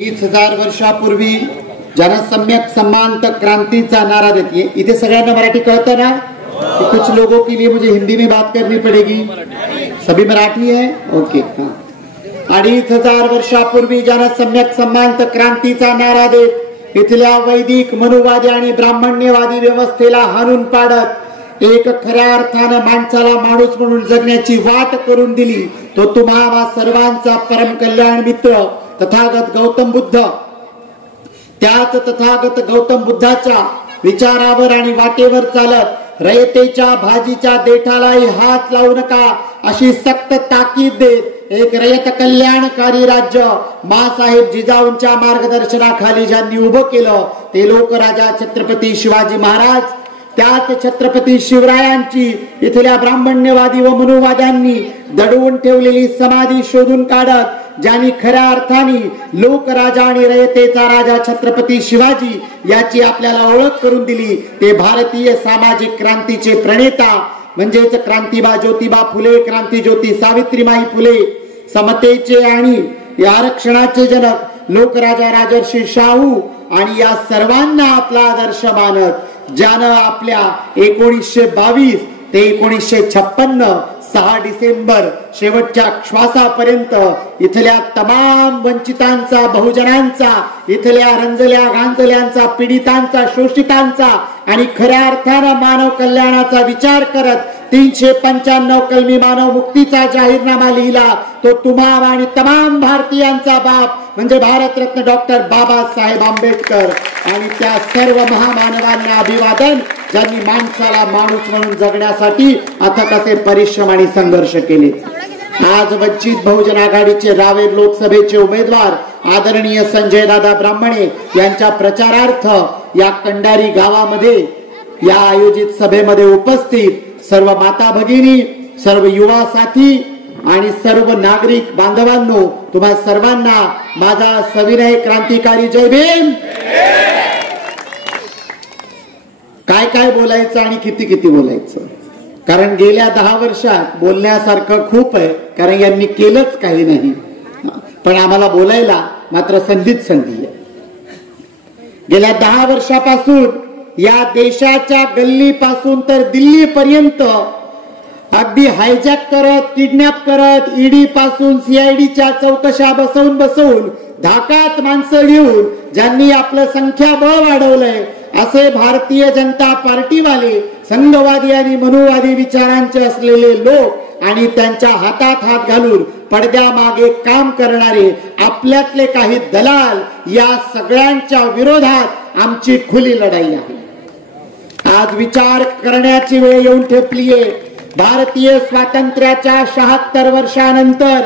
30,000 वर्षापूर्वी जनसम्यक सम्मानत क्रांतीचा नारा देती। इथे सगळ्यांना मराठी कळतं ना? तो कुछ लोगों के लिए मुझे हिंदी में बात करनी पड़ेगी। सभी मराठी है? ओके। 2,500 वर्षापूर्वी जनसम्यक सम्मानत क्रांतीचा नारा देत इथल्या वैदिक मनुवादी आणि ब्राह्मण्यवादी व्यवस्थेला हाणून पाडत एक खऱ्या अर्थानं माणसाला माणूस म्हणून जगण्याची वाट करून दिली तो तुम्हा सर्वांचा परम कल्याण मित्र तथागत गौतम बुद्ध। त्याच तथागत गौतम बुद्धाच्या विचारावर आणि वाटेवर चालत रयतेच्या भाजीच्या देठालाही हात लावू नका अशी सक्त ताकीद देत एक रयत कल्याणकारी राज्य मासाहेब जिजाऊंच्या मार्गदर्शनाखाली ज्यांनी उभं केलं ते लोकराजा छत्रपती शिवाजी महाराज। त्याच छत्रपती शिवरायांची इथल्या ब्राह्मण्यवादी व मनुवाद्यांनी दडवून ठेवलेली समाधी शोधून काढत ज्यांनी खऱ्या अर्थाने लोकराजा आणि रयतेचा राजा छत्रपती शिवाजी याची आपल्याला ओळख करून दिली ते भारतीय सामाजिक क्रांतीचे प्रणेता म्हणजेच क्रांतीबा ज्योतिबा फुले, क्रांतीज्योती सावित्रीबाई फुले, समतेचे आणि आरक्षणाचे जनक लोकराजा राजर्षी शाहू आणि या सर्वांना आपला आदर्श मानत ज्यानं आपल्या 1922 ते 1956 6 डिसेंबर शेवटच्या श्वासापर्यंत इथल्या तमाम वंचितांचा, बहुजनांचा, इथल्या रंजल्या गांजल्यांचा, पीडितांचा, शोषितांचा आणि खऱ्या अर्थानं मानव कल्याणाचा विचार करत 395 कलमी मानव मुक्तीचा जाहीरनामा लिहिला तो तुम्हा आणि तमाम भारतीयांचा बाप म्हणजे भारतरत्न डॉक्टर बाबासाहेब आंबेडकर आणि त्या सर्व महामानवांना अभिवादन ज्यांनी माणसाला माणूस म्हणून जगण्यासाठी अथक असे परिश्रम आणि संघर्ष केले। आज वंचित बहुजन आघाडीचे रावेर लोकसभेचे उमेदवार आदरणीय संजय दादा ब्राह्मणे यांच्या प्रचारार्थ या कंडारी गावामध्ये या आयोजित सभेमध्ये उपस्थित सर्व माता भगिनी, सर्व युवा साथी आणि सर्व नागरिक बांधवांनो तुम्हा सर्वांना माझा सविनय क्रांतिकारी जय भीम। काय काय बोलायचं आणि किती किती बोलायचं कारण गेल्या 10 वर्षात बोलण्यासारखं खूप आहे कारण यांनी केलंच काही नाही पण आम्हाला बोलायला मात्र संधीच संधी आहे। गेल्या 10 वर्षापासून या देशाच्या गल्ली पासून तर दिल्ली पर्यंत अगदी हायजॅक करत, किडनॅप करत, ईडी पासून सीआयडीच्या चौकशा बसवून धाकात माणसं घेऊन ज्यांनी आपलं संख्याबळ वाढवलंय असे भारतीय जनता पार्टीवाले संघवादी आणि मनुवादी विचारांचे असलेले लोक आणि त्यांच्या हातात हात घालून पडद्यामागे काम करणारे आपल्यातले काही दलाल या सगळ्यांच्या विरोधात आमची खुली लढाई आहे। आज विचार करण्याची वेळ येऊन ठेपलीये। भारतीय स्वातंत्र्याच्या 76 वर्षानंतर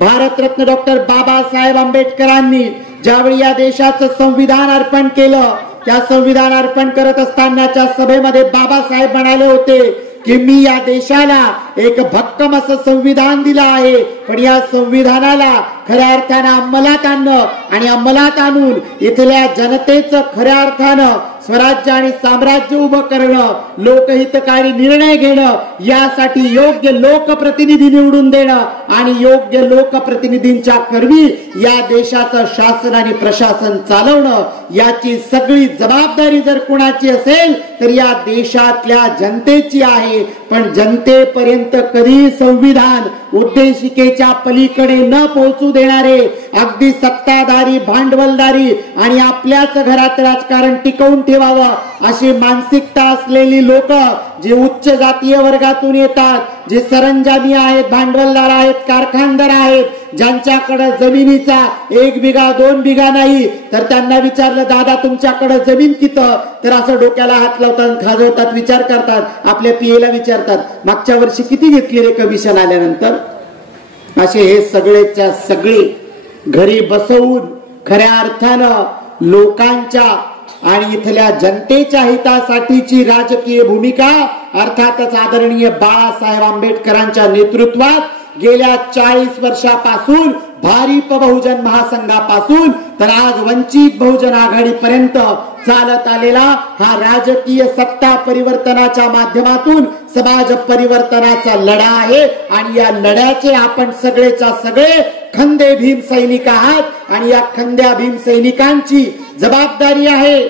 भारतरत्न डॉक्टर बाबासाहेब आंबेडकरांनी ज्यावेळी या देशाचं संविधान अर्पण केलं त्या संविधान अर्पण करत असतानाच्या सभेमध्ये बाबासाहेब म्हणाले होते की मी या देशाला एक भक्कम असं संविधान दिलं आहे पण या संविधानाला खऱ्या अर्थानं अंमलात आणणं आणि अंमलात आणून इथल्या जनतेचं खऱ्या अर्थानं स्वराज्य आणि साम्राज्य उभं करणं, लोकहितकारी निर्णय घेणं, यासाठी योग्य लोकप्रतिनिधी निवडून देणं आणि योग्य लोकप्रतिनिधींच्या कर्मी या देशाचं शासन आणि प्रशासन चालवणं याची सगळी जबाबदारी जर कोणाची असेल तर या देशातल्या जनतेची आहे। पण जनतेपर्यंत कधी संविधान उद्देशिकेच्या पलीकडे न पोहोचू देणारे अगदी सत्ताधारी, भांडवलदारी आणि आपल्याच घरात राजकारण टिकवून ठेवावं अशी मानसिकता असलेली लोक जे उच्च जातीय वर्गातून येतात, जे सरंजामी आहेत, भांडवलदार आहेत, कारखानदार आहेत, ज्यांच्याकडे जमिनीचा 1 बिघा 2 बिघा नाही तर त्यांना विचारलं दादा तुमच्याकडे जमीन किती तर असं डोक्याला हात लावतात, खाजवतात, विचार करतात, आपल्या पीएला विचारतात मागच्या वर्षी किती घेतली रे कमिशन आल्यानंतर। असे हे सगळेच्या सगळे घरी बसवून खऱ्या अर्थानं लोकांच्या आणि इथल्या जनतेच्या हितासाठीची राजकीय भूमिका अर्थातच आदरणीय बाळासाहेब आंबेडकरांच्या नेतृत्वात गेल्या 40 वर्षापासून भारिप बहुजन महासंघापासून तर आज वंचित बहुजन आघाडीपर्यंत चालत आलेला हा राजकीय सत्ता परिवर्तनाच्या माध्यमातून समाज परिवर्तनाचा लढा आहे आणि या लढ्याचे आपण सगळेच्या सगळे खंदे भीम सैनिक आहात आणि या खंद्या भीम सैनिकांची जबाबदारी आहे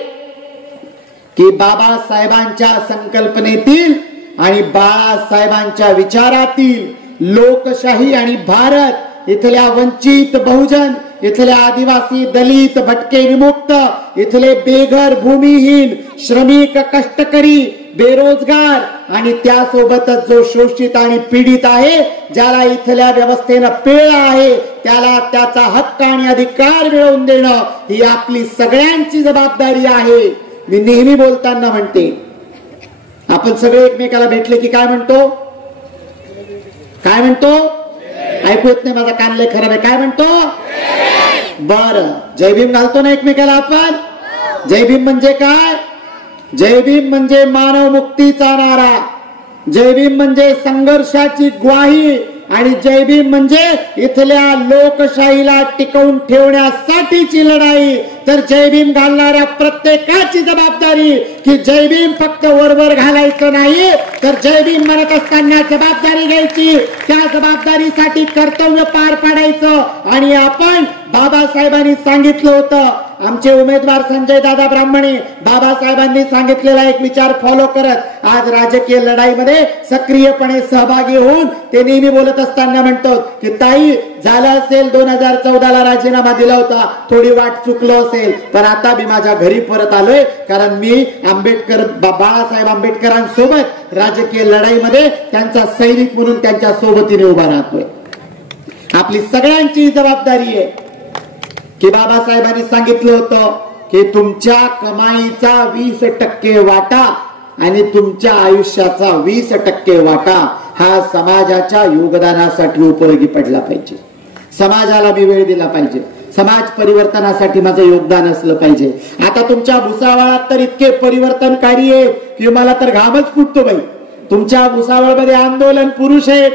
की बाबासाहेबांच्या संकल्पनेतील आणि बाळासाहेबांच्या विचारातील लोकशाही आणि भारत इथल्या वंचित बहुजन, इथल्या आदिवासी, दलित, भटके, विमुक्त, इथले बेघर, भूमिहीन, श्रमिक, कष्टकरी, बेरोजगार आणि त्यासोबतच जो शोषित आणि पीडित आहे, ज्याला इथल्या व्यवस्थेनं पेळ आहे, त्याला त्याचा हक्क आणि अधिकार मिळवून देणं ही आपली सगळ्यांची जबाबदारी आहे. मी नेहमी बोलताना म्हणते, आपण सगळे एकमेकाला भेटले की काय म्हणतो? काय म्हणतो? ऐकू येत नाही, माझा कान लय खराब आहे. काय म्हणतो? बर, जय भीम घालतो ना एकमेकाला आपण? जय भीम म्हणजे काय? जय भीम म्हणजे मानव मुक्तीचा नारा, जय भीम म्हणजे संघर्षाची ग्वाही आणि जय भीम म्हणजे इथल्या लोकशाहीला टिकवून ठेवण्यासाठीची लढाई. तर जय भीम घालणाऱ्या प्रत्येकाची जबाबदारी की जय भीम फक्त वरवर घालायचं नाही, तर जय भीम म्हणत असताना जबाबदारी घ्यायची, त्या जबाबदारीसाठी कर्तव्य पार पाडायचं. आणि आपण बाबासाहेबांनी सांगितलं होतं, आमचे उमेदवार संजय दादा ब्राह्मणे बाबासाहेबांनी सांगितलेला एक विचार फॉलो करत आज राजकीय लढाईमध्ये सक्रियपणे सहभागी होऊन ते नेहमी बोलत असताना म्हणतो की ताई, झालं असेल 2014ला राजीनामा दिला होता, थोडी वाट चुकलो असेल, पण आता मी माझ्या घरी परत आलोय, कारण मी आंबेडकर, बाळासाहेब आंबेडकरांसोबत राजकीय लढाईमध्ये त्यांचा सैनिक म्हणून त्यांच्या सोबतीने उभा राहतोय. आपली सगळ्यांची जबाबदारी आहे की बाबासाहेबांनी सांगितलं होतं की तुमच्या कमाईचा 20% वाटा आणि तुमच्या आयुष्याचा 20% वाटा हा समाजाच्या योगदानासाठी उपयोगी पडला पाहिजे. समाजाला मी वेळ दिला पाहिजे, समाज परिवर्तनासाठी माझं योगदान असलं पाहिजे. आता तुमच्या भुसावळात तर इतके परिवर्तनकारी आहे की मला तर घामच फुटतो बाई. तुमच्या भुसावळमध्ये आंदोलन पुरुष आहेत,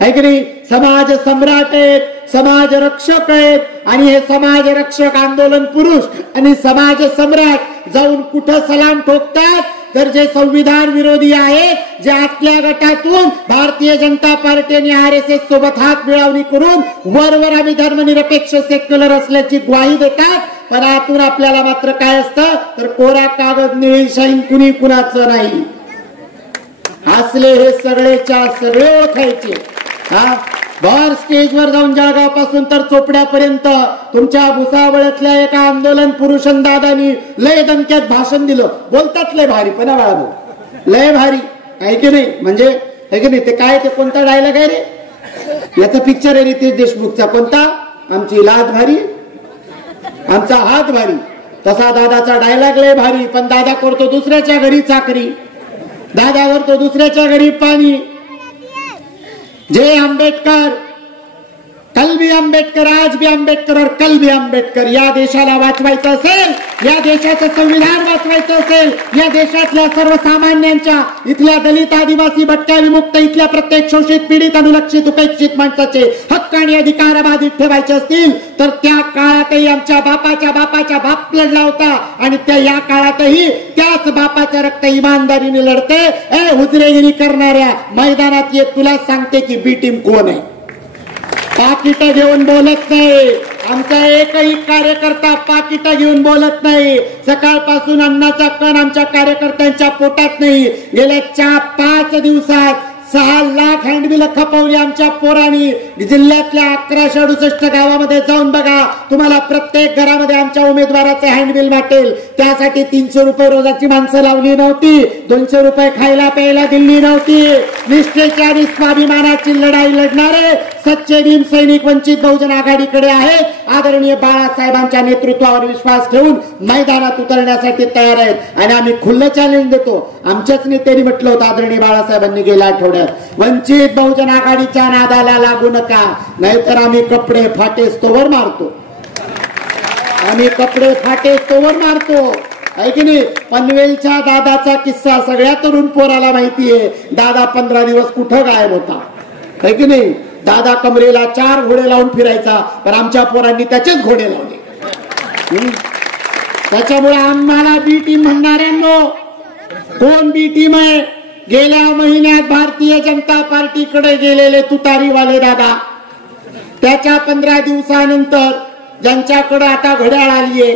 है की नाही? समाज सम्राट आहेत, समाज रक्षक आहेत, आणि हे समाज रक्षक, आंदोलन पुरुष आणि समाज सम्राट जाऊन कुठं सलाम ठोकतात? तर जे संविधान विरोधी आहे, जे आतल्या गटातून भारतीय जनता पार्टी आणि RSS सोबत हात मिळवणी करून वरवर आम्ही धर्मनिरपेक्ष सेक्युलर असल्याची ग्वाही देतात, पण आतून आपल्याला मात्र काय असतं? तर कोरा कागद, निळी शाईन, कुणी कुणाचं नाही. असले हे सगळेच्या सगळे ओळखायचे. हा, भर स्टेजवर जाऊन जळगाव पासून तर चोपड्यापर्यंत तुमच्या भुसावळ्यातल्या एका आंदोलन पुरुषन दादानी लय दणक्यात भाषण दिलं. बोलतात लय भारी, पण बाळा लय भारी, आहे की नाही? म्हणजे आहे की नाही? ते काय, ते कोणता डायलॉग आहे रे? याचा पिक्चर आहे रितेश देशमुखचा. कोणता? आमची लाद भारी, आमचा हात भारी. तसा दादाचा डायलॉग लय भारी, पण दादा करतो दुसऱ्याच्या घरी चाकरी, दादा करतो दुसऱ्याच्या घरी पाणी. जय आंबेडकर, कल भी आंबेडकर, आज भी आंबेडकर और कल भी आंबेडकर. या देशाला वाचवायचं असेल, या देशाचं संविधान वाचवायचं असेल, या देशातल्या सर्वसामान्यांच्या, इथल्या दलित, आदिवासी, भटक्या, विमुक्त, इथल्या प्रत्येक शोषित, पीडित, अनुलक्षित, उपेक्षित माणसाचे हक्क आणि अधिकार बाधित ठेवायचे असतील, तर त्या काळातही आमच्या बापाच्या बापाच्या बाप लढला होता आणि त्या या काळातही त्याच बापाच्या रक्त इमानदारीने लढते. हुजरेगिरी करणाऱ्या मैदानात ये, तुला सांगते की बी टीम कोण आहे. पाकिट घेऊन बोलत नाही, आमचा एकही कार्यकर्ता पाकिट घेऊन बोलत नाही. सकाळपासून अन्नाचा कण आमच्या कार्यकर्त्यांच्या पोटात नाही. गेल्या 5 दिवसात 6 लाख हँडबिल खपवली आमच्या पोरांनी. जिल्ह्यातल्या 1168 गावामध्ये जाऊन बघा, तुम्हाला प्रत्येक घरामध्ये आमच्या उमेदवाराचं हँडबिल वाटेल. त्यासाठी 300 रुपये रोजाची माणसं लावली नव्हती, 200 रुपये खायला प्यायला दिली नव्हती. निष्ठेची आणि स्वाभिमानाची लढाई लढणारे सच्चे भीम सैनिक वंचित बहुजन आघाडीकडे आहेत. आदरणीय बाळासाहेबांच्या नेतृत्वावर विश्वास ठेवून मैदानात उतरण्यासाठी तयार आहेत. आणि आम्ही खुल्लं चॅलेंज देतो. आमच्याच नेत्यांनी म्हटलं होतं, आदरणीय बाळासाहेबांनी गेल्या आठवड्यात, वंचित बहुजन आघाडीच्या नादाला लागू नका, नाहीतर आम्ही कपडे फाटेस्तोवर मारतो. आम्ही कपडे फाटेस्तोवर मारतो, आहे की नाही? पनवेलच्या दादाचा किस्सा सगळ्या तरुण पोराला माहितीये. दादा 15 दिवस कुठं गायब होता, आहे की नाही? दादा कमरेला 4 घोडे लावून फिरायचा, पण आमच्या पोरांनी त्याचेच घोडे लावले. त्याच्यामुळे आम्हाला बी टीम म्हणणाऱ्यांनो, कोण बी टीम आहे? गेल्या महिन्यात भारतीय जनता पार्टीकडे गेलेले तुतारीवाले दादा, त्या त्याच्या 15 दिवसानंतर ज्यांच्याकडे आता घड्याळ आलीये,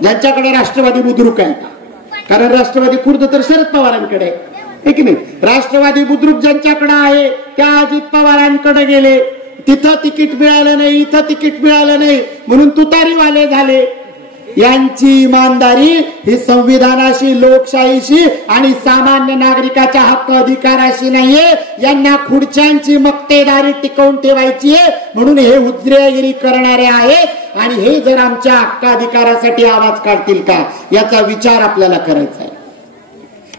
ज्यांच्याकडे राष्ट्रवादी बुद्रुक आहे, कारण राष्ट्रवादी खुर्द तर शरद पवारांकडे आहे की नाही, राष्ट्रवादी बुद्रुक ज्यांच्याकडे आहे त्या अजित पवारांकडे गेले, तिथं तिकीट मिळालं नाही, इथं तिकीट मिळालं नाही म्हणून तुतारीवाले झाले. यांची इमानदारी ही संविधानाशी, लोकशाहीशी आणि सामान्य नागरिकाच्या हक्क अधिकाराशी नाहीये. यांना खुर्च्यांची मक्तेदारी टिकवून ठेवायची आहे म्हणून हे हुजरेगिरी करणारे आहेत आणि हे जर आमच्या हक्काधिकारासाठी आवाज काढतील का याचा विचार आपल्याला करायचा आहे.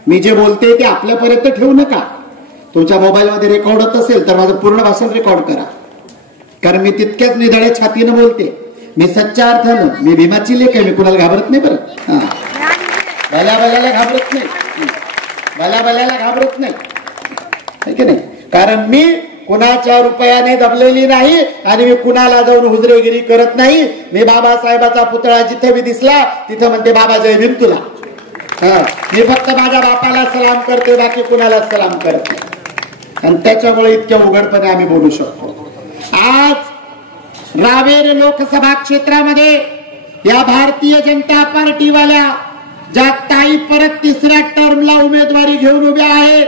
मी जे बोलते ते आपल्यापर्यंत ठेवू नका. तुमच्या मोबाईल मध्ये रेकॉर्ड होत असेल तर माझं पूर्ण भाषण रेकॉर्ड करा, कारण मी तितक्याच निधड्या छातीनं बोलते. मी सच्चा अर्थानं, मी भीमाची लेख आहे, मी कुणाला घाबरत नाही बरं. भल्याला घाबरत नाही, भल्याला घाबरत नाही की नाही, कारण मी कुणाच्या रुपयाने दबलेली नाही आणि मी कुणाला जाऊन हुजरेगिरी करत नाही. मी बाबासाहेबाचा पुतळा जिथे मी दिसला तिथं म्हणते बाबा जय भीम तुला. मी फक्त माझ्या बापाला सलाम करते, बाकी कुणाला सलाम करते, आणि त्याच्यामुळे इतक्या उघडपणे आम्ही बोलू शकतो. आज रावेर लोकसभा क्षेत्रामध्ये या भारतीय जनता पार्टीवाल्या ज्या ताई परत तिसऱ्या टर्मला उमेदवारी घेऊन उभ्या आहेत,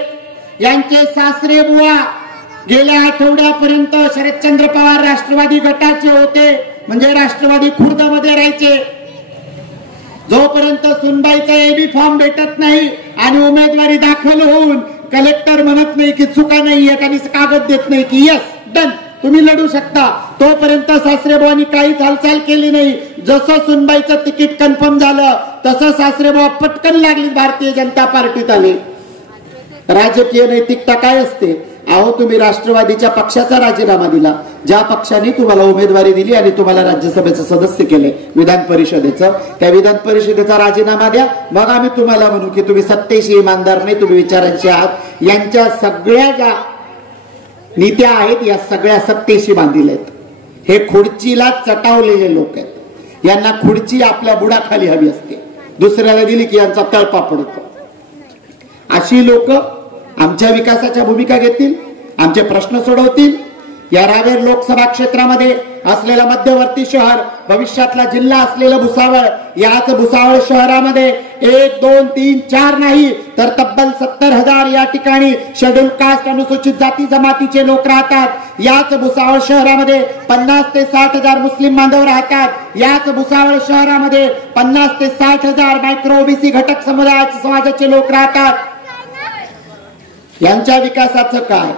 यांचे सासरे बुवा गेल्या आठवड्यापर्यंत शरदचंद्र पवार राष्ट्रवादी गटाचे होते, म्हणजे राष्ट्रवादी खुर्दमध्ये राहायचे. जोपर्यंत सुनबाईचा एबी फॉर्म भेटत नाही आणि उमेदवारी दाखल होऊन कलेक्टर म्हणत नाही की चुका नाहीये आणि कागद देत नाही की यस डन तुम्ही लढू शकता, तोपर्यंत सासरेबुवांनी काहीच हालचाल केली नाही. जसं सुनबाईचं तिकीट कन्फर्म झालं तसं सासरेबुवा पटकन लागली भारतीय जनता पार्टीत आले. राजकीय नैतिकता काय असते? अहो, तुम्ही राष्ट्रवादीच्या पक्षाचा राजीनामा दिला, ज्या पक्षाने तुम्हाला उमेदवारी दिली आणि तुम्हाला राज्यसभेचं सदस्य केले विधान परिषदेचं, त्या विधान परिषदेचा राजीनामा द्या, मग आम्ही तुम्हाला म्हणू की तुम्ही सत्तेशी इमानदार नाही, तुम्ही विचारांचे आहात. यांच्या सगळ्या ज्या नीत्या आहेत या सगळ्या सत्तेशी बांधलेल्या आहेत. हे खुर्चीला चटावलेले लोक आहेत. यांना खुर्ची आपल्या बुडाखाली हवी असते, दुसऱ्याला दिली की यांचा तळपा पडतो. अशी लोक आमच्या विकासाच्या भूमिका घेतील, आमचे प्रश्न सोडवतील. या रावेर लोकसभा क्षेत्रामध्ये असलेलं मध्यवर्ती शहर, भविष्यातला जिल्हा असलेलं भुसावळ, याच भुसावळ शहरामध्ये 1, 2, 3, 4 नाही तर तब्बल 70,000 या ठिकाणी शेड्यूल कास्ट अनुसूचित जाती जमातीचे लोक राहतात. याच भुसावळ शहरामध्ये 50 ते 60,000 मुस्लिम बांधव राहतात. याच भुसावळ शहरामध्ये 50 ते 60,000 मायक्रो ओबीसी घटक समाजाचे लोक राहतात. यांच्या विकासाचं काय?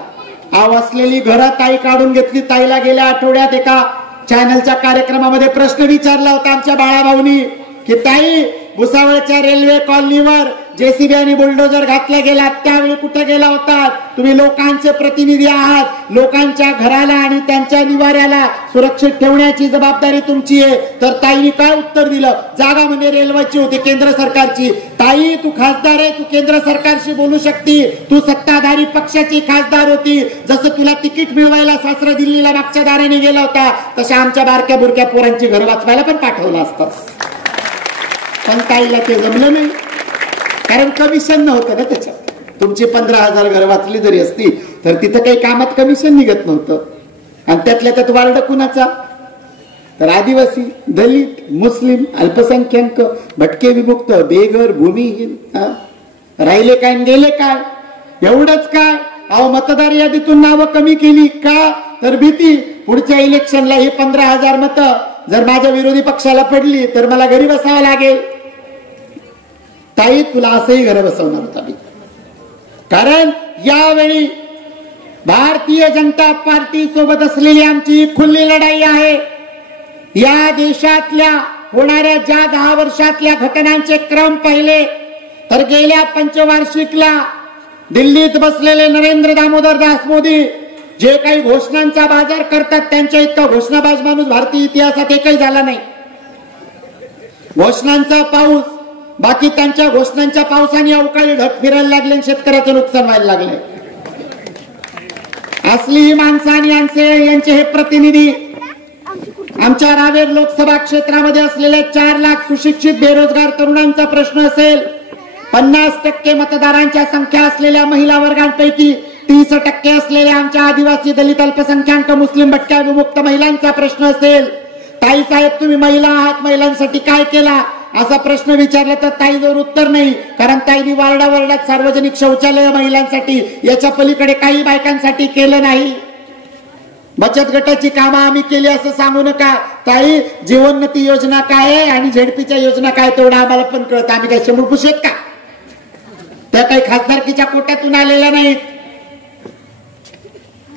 असलेली घरं ताई काढून घेतली. ताईला गेल्या आठवड्यात एका चॅनलच्या कार्यक्रमामध्ये प्रश्न विचारला होता आमच्या बाळाभाऊनी की ताई, भुसावळच्या रेल्वे कॉलनीवर जेसीबी आणि बुलडोजर घातला गेला, त्यावेळी कुठे गेला होता? तुम्ही लोकांचे प्रतिनिधी आहात, लोकांच्या घराला आणि त्यांच्या निवाऱ्याला सुरक्षित ठेवण्याची जबाबदारी तुमची आहे. तर ताईने काय उत्तर दिलं? जागा म्हणजे रेल्वेची होती, केंद्र सरकारची. ताई, तू खासदार आहे, तू केंद्र सरकारशी बोलू शकती, तू सत्ताधारी पक्षाची खासदार होती. जसं तुला तिकीट मिळवायला सासरा दिल्लीला मागच्या दाराने गेला होता, तशा आमच्या बारक्या बुरक्या पोरांची घर वाचवायला पण पाठवलं असतं. पण ताईला ते जमलं नाही, कारण कमिशन नव्हतं ना त्याच्यात. तुमची 15,000 घर वाचली जरी असती तर तिथं काही कामात कमिशन निघत नव्हतं. आणि त्यातल्या त्यात वार्ड कुणाचा? तर आदिवासी, दलित, मुस्लिम, अल्पसंख्याक, भटके विमुक्त, बेघर, भूमिहीन. राहिले काय गेले काय? एवढंच काय? अहो, मतदार यादीतून नावं कमी केली का? तर भीती, पुढच्या इलेक्शनला ही 15,000 मतं जर माझ्या विरोधी पक्षाला पडली तर मला घरी बसावं लागेल. ताई, तुला असंही घर बसवणार होता मी, कारण यावेळी भारतीय जनता पार्टी सोबत असलेली आमची खुली लढाई आहे. या देशातल्या होणाऱ्या ज्या 10 वर्षातल्या घटनांचे क्रम पाहिले तर गेल्या पंचवार्षिकला दिल्लीत बसलेले नरेंद्र दामोदर दास मोदी जे काही घोषणांचा बाजार करतात, त्यांच्या इतका घोषणाबाज माणूस भारतीय इतिहासात एकही झाला नाही. घोषणांचा पाऊस, बाकी त्यांच्या घोषणांच्या पावसाने अवकाळी ढग फिरायला लागले आणि शेतकऱ्याचं नुकसान व्हायला लागले. असली ही माणसं आणि यांचे हे प्रतिनिधी आमच्या रावेर लोकसभा क्षेत्रामध्ये असलेल्या 4 लाख सुशिक्षित बेरोजगार तरुणांचा प्रश्न असेल, 50% मतदारांच्या संख्या असलेल्या महिला वर्गांपैकी 30% असलेल्या आमच्या आदिवासी, दलित, अल्पसंख्याक, मुस्लिम, भटक्या, विमुक्त महिलांचा प्रश्न असेल, ताई साहेब तुम्ही महिला आहात, महिलांसाठी काय केला असा प्रश्न विचारला तर ताईजवळ उत्तर नाही, कारण ताईनी वार्डात सार्वजनिक शौचालय महिलांसाठी, याच्या पलीकडे काही बायकांसाठी केलं नाही. बचत गटाची कामं आम्ही केली असं सांगू नका. ताई जीवोन्नती योजना काय आहे आणि झेडपीच्या योजना काय तेवढं आम्हाला पण कळतं. आम्ही काही शंभरपुष आहेत का? त्या काही खासदारकीच्या कोट्यातून आलेल्या नाहीत.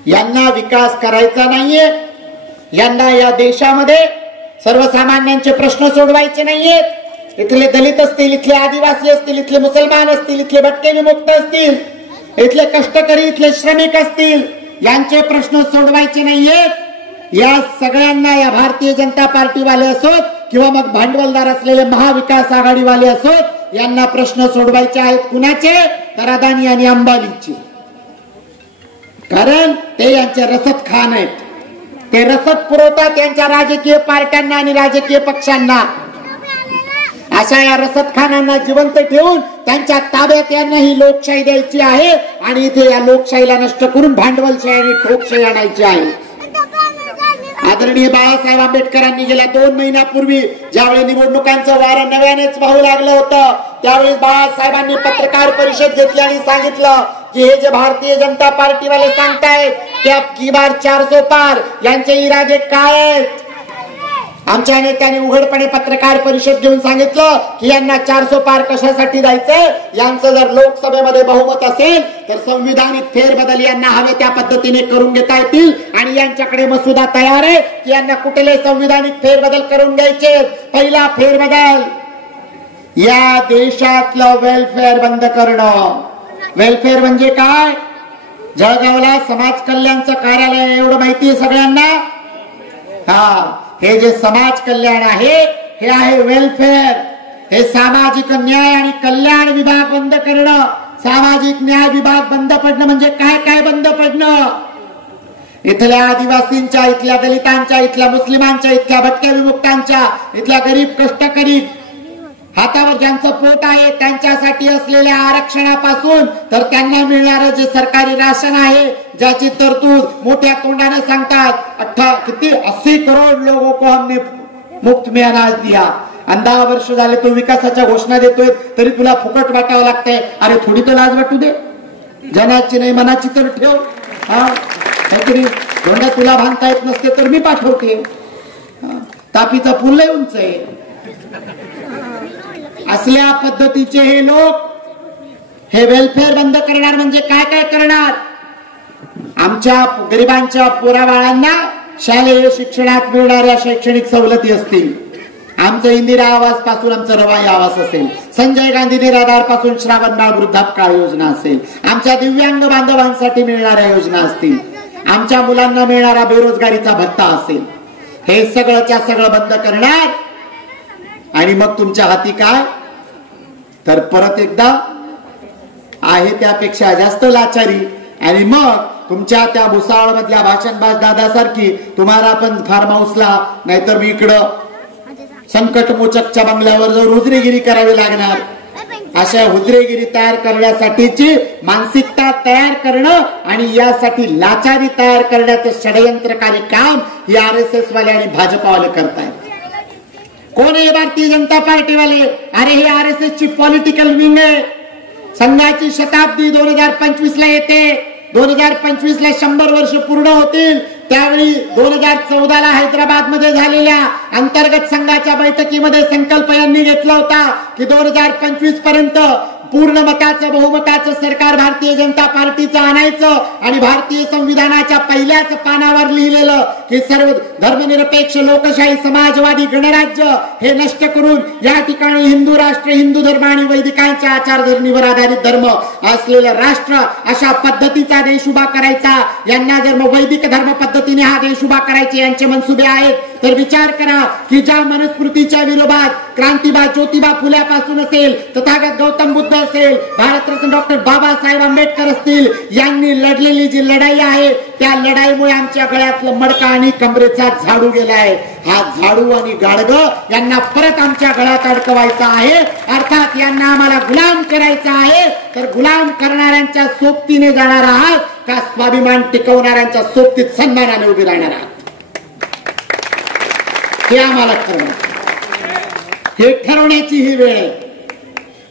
यांना विकास करायचा नाहीये. यांना या देशामध्ये सर्वसामान्यांचे प्रश्न सोडवायचे नाहीयेत. इथले दलित असतील, इथले आदिवासी असतील, इथले मुसलमान असतील, इथले भटके विमुक्त असतील, इथले कष्टकरी, इथले श्रमिक असतील, यांचे प्रश्न सोडवायचे नाहीयेत. या सगळ्यांना, या भारतीय जनता पार्टीवाले असोत किंवा मग भांडवलदार असलेले महाविकास आघाडीवाले असोत, यांना प्रश्न सोडवायचे आहेत. कुणाचे? तर अदानी आणि अंबानीचे. कारण ते यांचे रसद खान आहेत. ते रसद पुरवतात त्यांच्या राजकीय पार्ट्यांना आणि राजकीय पक्षांना. अशा या रसद खानांना जिवंत ठेवून त्यांच्या ताब्यात यांना ही लोकशाही द्यायची आहे आणि इथे या लोकशाहीला नष्ट करून भांडवलशाही आणि ठोकशाही आणायची आहे. आदरणीय बाळासाहेब आंबेडकरांनी गेल्या 2 महिन्यापूर्वी ज्यावेळी निवडणुकांचं वारं नव्यानेच वाहू लागलं होतं, त्यावेळी बाळासाहेबांनी पत्रकार परिषद घेतली आणि सांगितलं की हे जे भारतीय जनता पार्टीवाले सांगतायत की अब की बार 400 पार, यांचे इरादे काय आहेत? आमच्या नेत्यांनी उघडपणे पत्रकार परिषद घेऊन सांगितलं की यांना 400 पार कशासाठी जायचंय? यांचं जर लोकसभेमध्ये बहुमत असेल तर संविधानिक फेरबदल यांना हवे त्या पद्धतीने करून घेता येतील आणि यांच्याकडे मसुदा तयार आहे की यांना कुठले संविधानिक फेरबदल करून घ्यायचे. पहिला फेरबदल, या देशातलं वेलफेअर बंद करणं. वेलफेअर म्हणजे काय? जळगावला समाज कल्याणचं कार्यालय एवढं माहिती आहे सगळ्यांना? हा, हे जे समाज कल्याण आहे हे आहे वेलफेअर. हे सामाजिक न्याय आणि कल्याण विभाग बंद करणं. सामाजिक न्याय विभाग बंद पडणं म्हणजे काय काय बंद पडणं? इथल्या आदिवासींच्या, इथल्या दलितांच्या, इथल्या मुस्लिमांच्या, इथल्या भटक्या विमुक्तांच्या, इथल्या गरीब कष्टकरी, हातावर ज्यांचं पोट आहे त्यांच्यासाठी असलेल्या आरक्षणापासून तर त्यांना मिळणारं जे सरकारी राशन आहे, ज्याची तरतूद मोठ्या तोंडाने सांगतात 80 करोड लोगों को हमने मुफ्त में अनाज दिया. 10 वर्ष झाले तो विकासाच्या घोषणा देतोय तरी तुला फुकट वाटावं लागतंय. अरे थोडी तर लाज वाटू दे. जनाची नाही मनाची तर ठेव. हा, काहीतरी धोंडा तुला बांधता येत नसते तर मी पाठवते. तापीचा पूल लय उंच आहे. असल्या पद्धतीचे हे लोक हे वेलफेअर बंद करणार म्हणजे काय काय करणार? आमच्या गरिबांच्या पोराबाळांना शालेय शिक्षणात मिळणाऱ्या शैक्षणिक सवलती असतील, आमचं इंदिरा आवास पासून आमचं रवाई आवास असेल, संजय गांधी निराधार पासून श्रावणबाळ वृद्धापकाळ योजना असेल, आमच्या दिव्यांग बांधवांसाठी मिळणाऱ्या योजना असतील, आमच्या मुलांना मिळणारा बेरोजगारीचा भत्ता असेल, हे सगळंच्या सगळं बंद करणार. आणि मग तुमच्या हाती काय? तर परत एकदा आहे त्यापेक्षा जास्त लाचारी. आणि मग तुमच्या त्या भुसावळ मधल्या भाषणबाज दादासारखी तुम्हाला पण फार्म हाऊसला नाहीतर मी इकडं संकटमोचकच्या बंगल्यावर जाऊन हुजरेगिरी करावी लागणार. अशा हुजरेगिरी तयार करण्यासाठीची मानसिकता तयार करणं आणि यासाठी लाचारी तयार करण्याचं षडयंत्रकारी काम ही RSS वाले आणि भाजपावाले करतायत. कोण आहे? भारतीय जनता पार्टीवाले. अरे ही RSS ची पॉलिटिकल विंग आहे. संघाची शताब्दी 2025 ला येते. 2025 ला 100 वर्ष पूर्ण होतील. त्यावेळी 2014 ला हैदराबाद मध्ये झालेल्या अंतर्गत संघाच्या बैठकीमध्ये संकल्प यांनी घेतला होता की 2025 पर्यंत पूर्ण मताचं बहुमताचं सरकार भारतीय जनता पार्टीचं आणायचं आणि भारतीय संविधानाच्या पहिल्याच पानावर लिहिलेलं की सर्व धर्मनिरपेक्ष लोकशाही समाजवादी गणराज्य हे नष्ट करून या ठिकाणी हिंदू राष्ट्र, हिंदू धर्म आणि वैदिकांच्या आचारधरणीवर आधारित धर्म असलेलं राष्ट्र अशा पद्धतीचा देश उभा करायचा. यांना जर वैदिक धर्म पद्धतीने हा देश उभा करायचे यांचे मनसुबे आहेत तर विचार करा की ज्या मनुस्मृतीच्या विरोधात क्रांतीबा ज्योतिबा फुल्यापासून असेल, तथागत गौतम बुद्ध असेल, भारतरत्न डॉक्टर बाबासाहेब आंबेडकर असतील, यांनी लढलेली जी लढाई आहे त्या लढाईमुळे आमच्या गळ्यातलं मडका आणि कमरेचा झाडू गेलाय. हा झाडू आणि गाडगं यांना परत आमच्या गळ्यात अडकवायचा आहे. अर्थात यांना आम्हाला गुलाम करायचा आहे. तर गुलाम करणाऱ्यांच्या सोबतीने जाणार आहात का स्वाभिमान टिकवणाऱ्यांच्या सोबतीत सन्मानाने उभी राहणार आहात, हे आम्हाला ठरवायचं. हे ठरवण्याची ही वेळ आहे.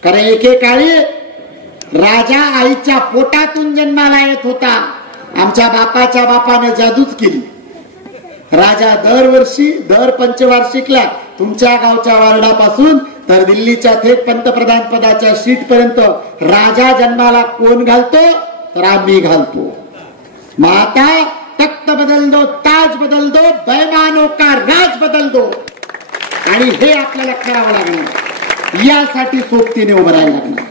कारण एकेकाळी राजा आईच्या पोटातून जन्माला येत होता. आमच्या बापाच्या बापाने जादूच केली. राजा दरवर्षी दर पंचवार्षिकला तुमच्या गावच्या वार्डापासून तर दिल्लीच्या थेट पंतप्रधान पदाच्या सीट पर्यंत राजा जन्माला कोण घालतो, तर आम्ही घालतो. मग आता तख्त बदल दो, ताज बदल दो, बैमानों का राज बदल दो. आणि हे आपल्याला करावं लागणार. यासाठी सोबतीने उभं राहायला लागणार.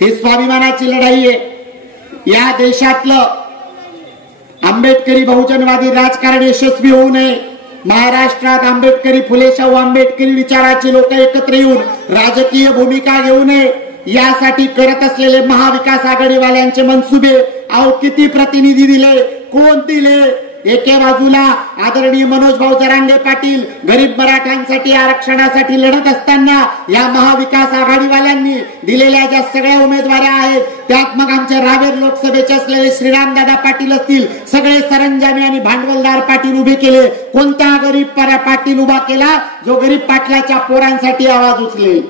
ही स्वाभिमानाची लढाई आहे. या देशातलं आंबेडकरी बहुजनवादी राजकारण यशस्वी होऊ नये. महाराष्ट्रात आंबेडकरी फुले शाहू आंबेडकरी विचाराचे लोक एकत्र येऊन राजकीय भूमिका घेऊ नये यासाठी करत असलेले महाविकास आघाडीवाल्यांचे मनसुबे अहो किती प्रतिनिधी दिले, कोण दिले. एके बाजूला आदरणीय मनोज भाऊ जरांगे पाटील गरीब मराठ्यांसाठी आरक्षणासाठी लढत असताना या महाविकास आघाडीवाल्यांनी दिलेल्या ज्या सगळ्या उमेदवाऱ्या आहेत त्यात मग आमच्या रावेर लोकसभेचे असलेले श्रीरामदादा पाटील असतील, सगळे सरंजामी आणि भांडवलदार पाटील उभे केले. कोणता गरीब पाटील उभा केला जो गरीब पाटलाच्या पोरांसाठी आवाज उचलेल.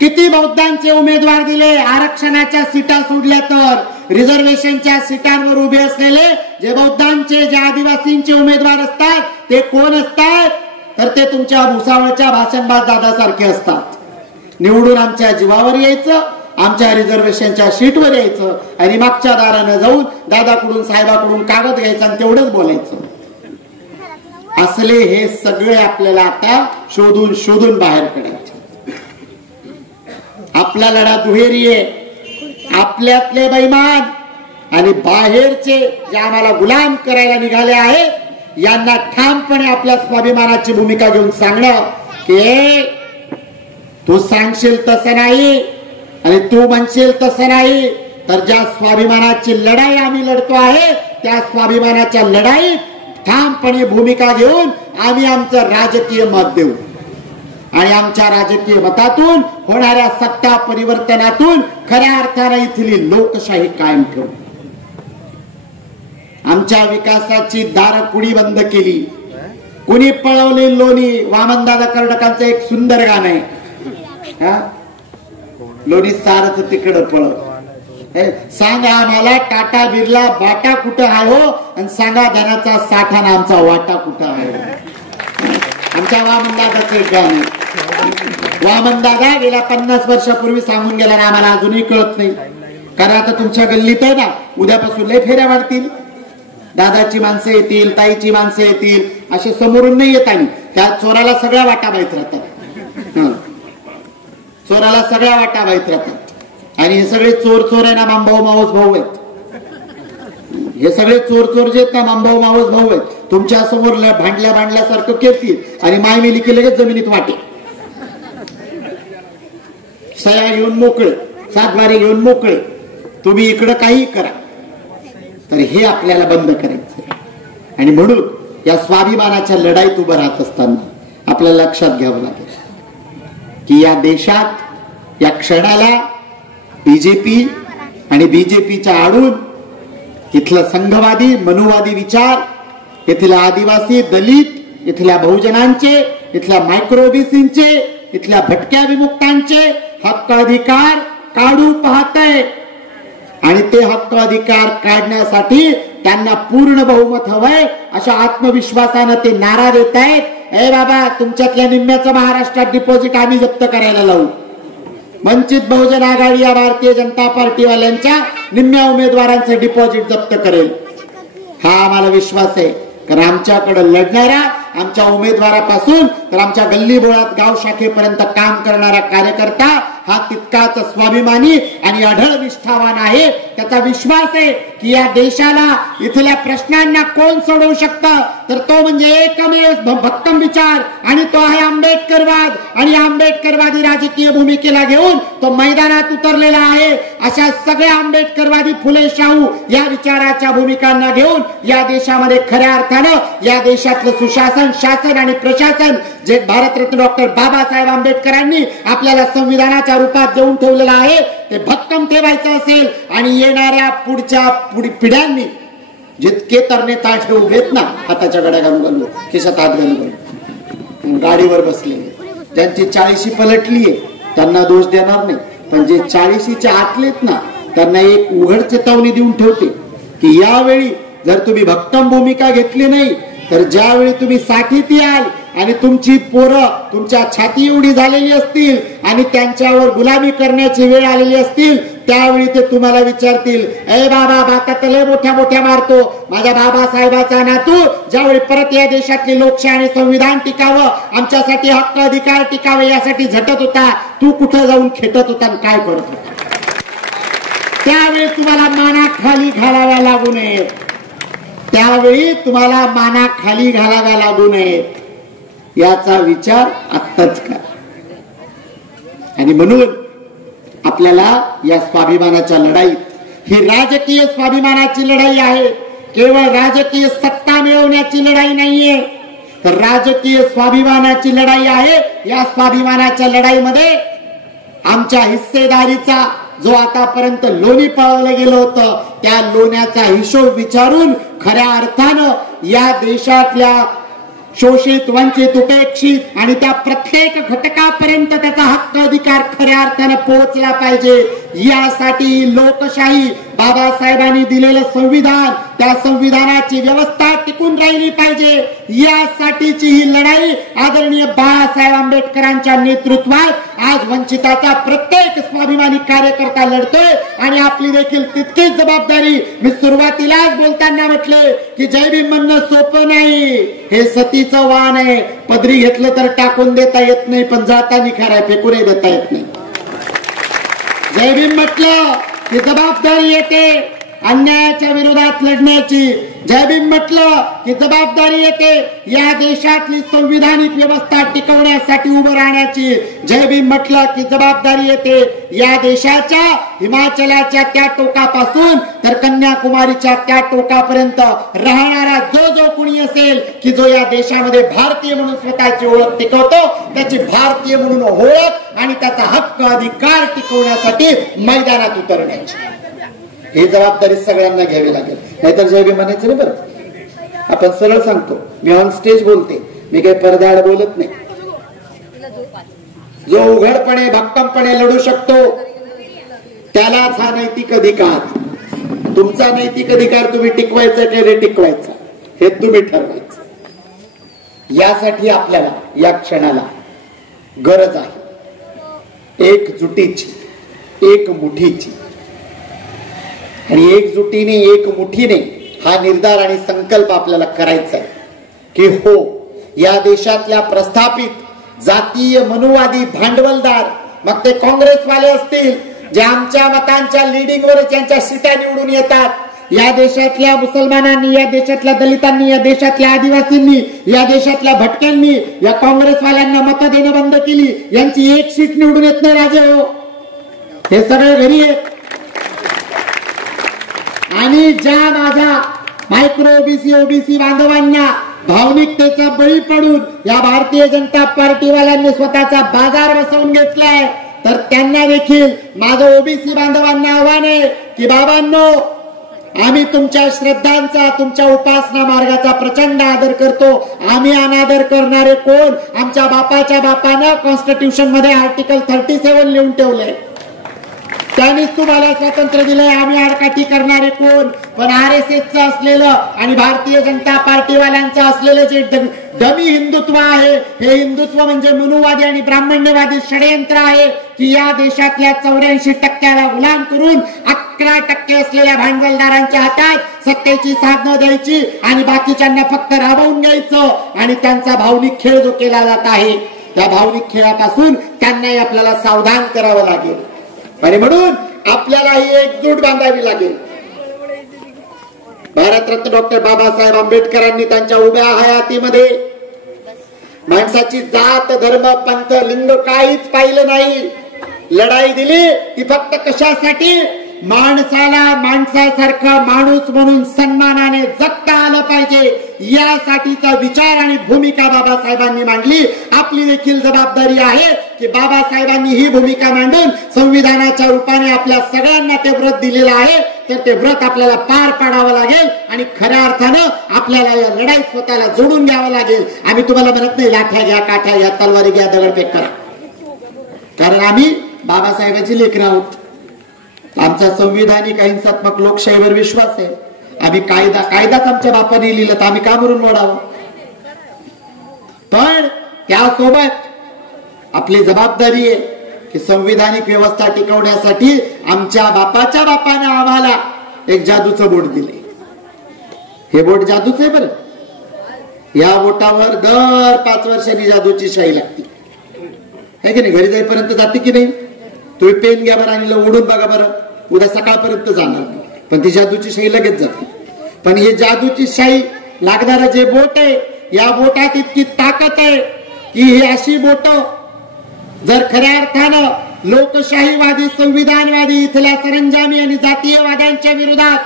किती बौद्धांचे उमेदवार दिले. आरक्षणाच्या सीटा सोडल्या तर रिझर्वेशनच्या सीटांवर उभे असलेले जे बौद्धांचे जे आदिवासींचे उमेदवार असतात ते कोण असतात, तर ते तुमच्या भुसावळच्या भाषणबाज दादासारखे असतात. निवडून आमच्या जीवावर यायचं, आमच्या रिझर्वेशनच्या सीटवर यायचं आणि मागच्या दारानं जाऊन दादाकडून साहेबाकडून कागद घ्यायचा आणि तेवढंच बोलायचं. असले हे सगळे आपल्याला आता शोधून शोधून बाहेर काढायचे. आपला लढा दुहेरी आहे. आपल्यातले बैमान आणि बाहेरचे जे आम्हाला गुलाम करायला निघाले आहेत यांना ठामपणे आपल्या स्वाभिमानाची भूमिका घेऊन सांगणं की तू सांगशील तसं नाही आणि तू म्हणशील तसं नाही. तर ज्या स्वाभिमानाची लढाई आम्ही लढतो आहे त्या स्वाभिमानाच्या लढाईत ठामपणे भूमिका घेऊन आम्ही आमचं राजकीय मत देऊ आणि आमच्या राजकीय मतातून होणाऱ्या सत्ता परिवर्तनातून खऱ्या अर्थाने इथली लोकशाही कायम ठेवू. आमच्या विकासाची दारं कुणी बंद केली, कुणी पळवली लोणी. वामनदादा कर्डकांचं एक सुंदर गाणं आहे, लोणी सारच तिकडं पळव. सांगा आम्हाला टाटा बिर्ला बाटा कुठं आहे हो, आणि सांगा धनाचा साठा ना आमचा वाटा कुठं आहे. आमच्या वामनदादाचं एक गाणं. वामनदादा गेल्या 50 वर्षापूर्वी सांगून गेला ना, आम्हाला अजूनही कळत नाही. कारण आता तुमच्या गल्लीत आहे ना, उद्यापासून लय फेऱ्या वाढतील. दादाची माणसं येतील, ताईची माणसं येतील, असे समोरून नाही येत. आणि त्या चोराला सगळ्या वाटा माहित राहतात. चोराला सगळ्या वाटा माहित राहतात. आणि हे सगळे चोर आहे ना, मामभाऊ मावस भाऊ आहेत. हे सगळे चोर जे आहेत ना, मामभाऊ मावस भाऊ आहेत. तुमच्या समोर भांडल्यासारखं केलतील आणि मायमिली केले लगेच जमिनीत वाटे. सया घेऊन मोकळे, सातबारे घेऊन मोकळे, तुम्ही इकडं काही करा. तर हे आपल्याला बंद करायचं. आणि म्हणून या स्वाभिमानाच्या लढाईत उभं राहत असताना आपल्याला लक्षात घ्यावं लागेल की या देशात या क्षणाला बीजेपी आणि बीजेपीच्या आडून इथलं संघवादी मनुवादी विचार, इथल्या आदिवासी दलित, इथल्या बहुजनांचे, इथल्या मायक्रोबीसींचे, इथल्या भटक्या विमुक्तांचे हक्क अधिकार काढू पाहतय. आणि ते हक्क अधिकार काढण्यासाठी त्यांना पूर्ण बहुमत हवंय अशा आत्मविश्वासानं ते नारा देत आहेत. ए बाबा, तुमच्यातल्या निम्म्याचं महाराष्ट्रात डिपॉझिट आम्ही जप्त करायला लावू. वंचित बहुजन आघाडी या भारतीय जनता पार्टीवाल्यांच्या निम्म्या उमेदवारांचे डिपॉझिट जप्त करेल. हा आम्हाला विश्वास आहे. कारण आमच्याकडे लढणाऱ्या आमच्या उमेदवारापासून तर आमच्या गल्ली बोळात गाव शाखेपर्यंत काम करणारा कार्यकर्ता हा तितकाच स्वाभिमानी आणि अढळ निष्ठावान आहे. त्याचा विश्वास आहे की या देशाला इथल्या प्रश्नांना कोण सोडवू शकतं, तर तो म्हणजे एकमेव भक्कम विचार आणि तो आहे आंबेडकरवाद. आणि आंबेडकरवादी राजकीय भूमिकेला घेऊन तो मैदानात उतरलेला आहे. अशा सगळ्या आंबेडकरवादी फुले शाहू या विचाराच्या भूमिकांना घेऊन या देशामध्ये खऱ्या अर्थानं या देशातलं सुशासन, शासन आणि प्रशासन जे भारतरत्न डॉक्टर बाबासाहेब आंबेडकरांनी आपल्याला संविधानाच्या रूपात देऊन ठेवलेलं आहे ते भक्कम ठेवायचं असेल आणि येणाऱ्या पुढच्या पिढ्यांनी जितके तरणे ताठ उभेत ना, हाताच्या गड्या घालून घालून, खिशात हात घालून, गाडीवर बसले, ज्यांची 40 पलटलीये त्यांना दोष देणार नाही, पण जे 40च्या आतलेत ना त्यांना एक उघड चेतावणी देऊन ठेवते की यावेळी जर तुम्ही भक्कम भूमिका घेतली नाही तर ज्यावेळी तुम्ही 60त याल आणि तुमची पोरं तुमच्या छाती एवढी झालेली असतील आणि त्यांच्यावर गुलामी करण्याची वेळ आलेली असतील त्यावेळी ते तुम्हाला विचारतील, ए बाबा बाता तर लय मोठ्या मोठ्या मारतो, माझ्या बाबासाहेबाचा नातू ज्यावेळी परत या देशातली लोकशाही आणि संविधान टिकावं, आमच्यासाठी हक्क अधिकार टिकावे यासाठी झटत होता, तू कुठं जाऊन खेटत होता आणि काय करत होता. त्यावेळी तुम्हाला माना खाली घालाव्या लागू नये, त्यावेळी तुम्हाला माना खाली घालाव्या लागू नये याचा विचार आत्ताच करा. आणि म्हणून आपल्याला या स्वाभिमानाच्या लढाईत, ही राजकीय स्वाभिमानाची लढाई आहे, केवळ राजकीय सत्ता मिळवण्याची लढाई नाहीये, तर राजकीय स्वाभिमानाची लढाई आहे. या स्वाभिमानाच्या लढाईमध्ये आमच्या हिस्सेदारीचा जो आतापर्यंत लोणी पळवलं गेलं होतं त्या लोण्याचा हिशोब विचारून खऱ्या अर्थानं या देशातल्या शोषित, वंचित, उपेक्षित आणि त्या प्रत्येक घटकापर्यंत त्याचा हक्क अधिकार खऱ्या अर्थानं पोहोचला पाहिजे. यासाठी लोकशाही, बाबासाहेबांनी दिलेलं संविधान, त्या संविधानाची व्यवस्था टिकून राहिली पाहिजे. यासाठीची ही लढाई आदरणीय बाळासाहेब आंबेडकरांच्या नेतृत्वात आज वंचिताचा प्रत्येक स्वाभिमानी कार्यकर्ता लढतोय आणि आपली देखील तितकीच जबाबदारी. मी सुरुवातीलाच बोलताना म्हटले की जय भीम म्हणणं सोपं नाही, हे सतीचं वाण आहे, पदरी घेतलं तर टाकून देता येत नाही, पण जाताना खराय फेकूनही देता येत नाही. जय भीम म्हटलं की जबाबदारी येते अन्यायाच्या विरोधात लढण्याची, जय भीम म्हटलं की जबाबदारी येते या देशातली संविधानिक व्यवस्था टिकवण्यासाठी उभं राहण्याची, जय भीम म्हटलं की जबाबदारी येते या देशाच्या हिमाचलाच्या त्या टोकापासून तर कन्याकुमारीच्या त्या टोकापर्यंत राहणारा जो जो कुणी असेल की जो या देशामध्ये भारतीय म्हणून स्वतःची ओळख टिकवतो त्याची भारतीय म्हणून ओळख आणि त्याचा हक्क अधिकार टिकवण्यासाठी मैदानात उतरण्याची ही जबाबदारी सगळ्यांना घ्यावी लागेल. नाहीतर जय भीम म्हणायचं नाही. बरं आपण सरळ सांगतो, मी ऑन स्टेज बोलते, मी काही पडद्याआड बोलत नाही. जो उघडपणे भक्कमपणे लढू शकतो त्यालाच हा नैतिक अधिकार. तुमचा नैतिक अधिकार तुम्ही टिकवायचा की रे टिकवायचा हे तुम्ही ठरवायचं. यासाठी आपल्याला या क्षणाला गरज आहे एकजुटीची, एक मुठीची. आणि एकजुटीने, एक मुठीने हा निर्धार आणि संकल्प आपल्याला करायचा आहे की हो, या देशातल्या प्रस्थापित जातीय मनुवादी भांडवलदार, मग ते काँग्रेसवाले असतील जे आमच्या मतांच्या लिडिंगवर त्यांच्या सीटा निवडून येतात, या देशातल्या मुसलमानांनी, या देशातल्या दलितांनी, या देशातल्या आदिवासींनी, या देशातल्या भटक्यांनी या काँग्रेसवाल्यांना मतं देणं बंद केली, यांची एक सीट निवडून येत नाही राजे हो, हे सगळे घरी आहेत. आणि ज्या माझ्या मायक्रो ओबीसी, ओबीसी बांधवांना भावनिकतेचा बळी पडून या भारतीय जनता पार्टीवाल्यांनी स्वतःचा बाजार बसवून घेतलाय, तर त्यांना देखील माझं ओबीसी बांधवांना आव्हान आहे की बाबांनो, आम्ही तुमच्या श्रद्धांचा, तुमच्या उपासना मार्गाचा प्रचंड आदर करतो. आम्ही अनादर करणारे कोण? आमच्या बापाच्या बापानं कॉन्स्टिट्यूशन मध्ये आर्टिकल 37 लिहून ठेवलंय, त्यांनीच तुम्हाला स्वातंत्र्य दिलंय. आम्ही आडकाठी करणारे कोण? पण RSSचं असलेलं आणि भारतीय जनता पार्टीवाल्यांचं असलेलं जे डमी हिंदुत्व आहे, हे हिंदुत्व म्हणजे मनुवादी आणि ब्राह्मण्यवादी षडयंत्र आहे की या देशातल्या 84% गुलाम करून 11% असलेल्या भांडवलदारांच्या हातात सत्तेची साधनं द्यायची आणि बाकीच्यांना फक्त राबवून घ्यायचं. आणि त्यांचा भावनिक खेळ जो केला जात आहे त्या भावनिक खेळापासून त्यांनाही आपल्याला सावधान करावं लागेल. आणि म्हणून आपल्याला ही एकजूट बांधावी लागेल. भारतरत्न डॉक्टर बाबासाहेब आंबेडकरांनी त्यांच्या उभ्या हयातीमध्ये माणसाची जात धर्म पंथ लिंग काहीच पाहिलं नाही. लढाई दिली ती फक्त कशासाठी? माणसाला माणसासारखा माणूस म्हणून सन्मानाने जगता आलं पाहिजे, यासाठीचा विचार आणि भूमिका बाबासाहेबांनी मांडली. आपली देखील जबाबदारी आहे की बाबासाहेबांनी ही भूमिका मांडून संविधानाच्या रूपाने आपल्या सगळ्यांना ते व्रत दिलेलं आहे, तर ते व्रत आपल्याला पार पाडावं लागेल आणि खऱ्या अर्थानं आपल्याला या लढाईत स्वतःला जोडून घ्यावं लागेल. आम्ही तुम्हाला म्हणत नाही लाठ्या घ्या, काठ्या घ्या, तलवारी घ्या, दगडफेक करा, कारण आम्ही बाबासाहेबांची लेकरं आहोत. आमचा संविधानिक अहिंसात्मक लोकशाहीवर विश्वास आहे. आम्ही कायदाच आमच्या बापाने लिहिलं तर आम्ही का म्हणून मोडावं? पण त्यासोबत आपली जबाबदारी आहे की संविधानिक व्यवस्था टिकवण्यासाठी आमच्या बापाच्या बापाने आम्हाला एक जादूचं बोट दिले. हे बोट जादूच आहे बरं. या बोटावर दर 5 वर्षांनी जादूची शाई लागते, है की नाही? घरी जाईपर्यंत जाते की नाही? तुम्ही पेन घ्या बरं आणि उडून बघा बरं, उद्या सकाळपर्यंत जाणार नाही, पण ती जादूची शाई लगेच जाते. पण ही जादूची शाई लागणारं जे बोट आहे, या बोटात इतकी ताकद आहे की ही अशी बोट जर खऱ्या अर्थानं लोकशाहीवादी संविधानवादी इथल्या सरंजामी आणि जातीयवाद्यांच्या विरोधात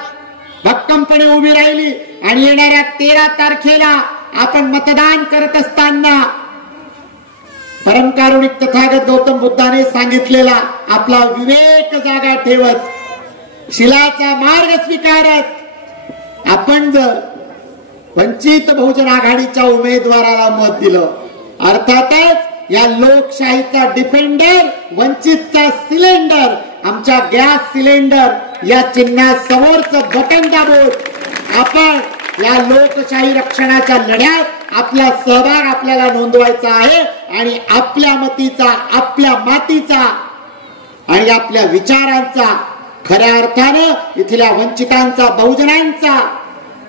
भक्कमपणे उभी राहिली आणि येणाऱ्या 13 तारखेला आपण मतदान करत असताना परमकारुणिक तथागत गौतम बुद्धाने सांगितलेला आपला विवेक जागा ठेवत शिलाचा मार्ग स्वीकारत आपण जर वंचित बहुजन आघाडीच्या उमेदवाराला मत दिलं, अर्थातच या लोकशाहीचा डिफेंडर वंचितचा सिलेंडर आमच्या गॅस सिलेंडर या चिन्हासमोरचं बटन दाबून आपण या लोकशाही रक्षणाच्या लढ्यात आपला सहभाग आपल्याला नोंदवायचा आहे आणि आपल्या मतीचा, आपल्या मातीचा आणि आपल्या विचारांचा खऱ्या अर्थानं इथल्या वंचितांचा, बहुजनांचा,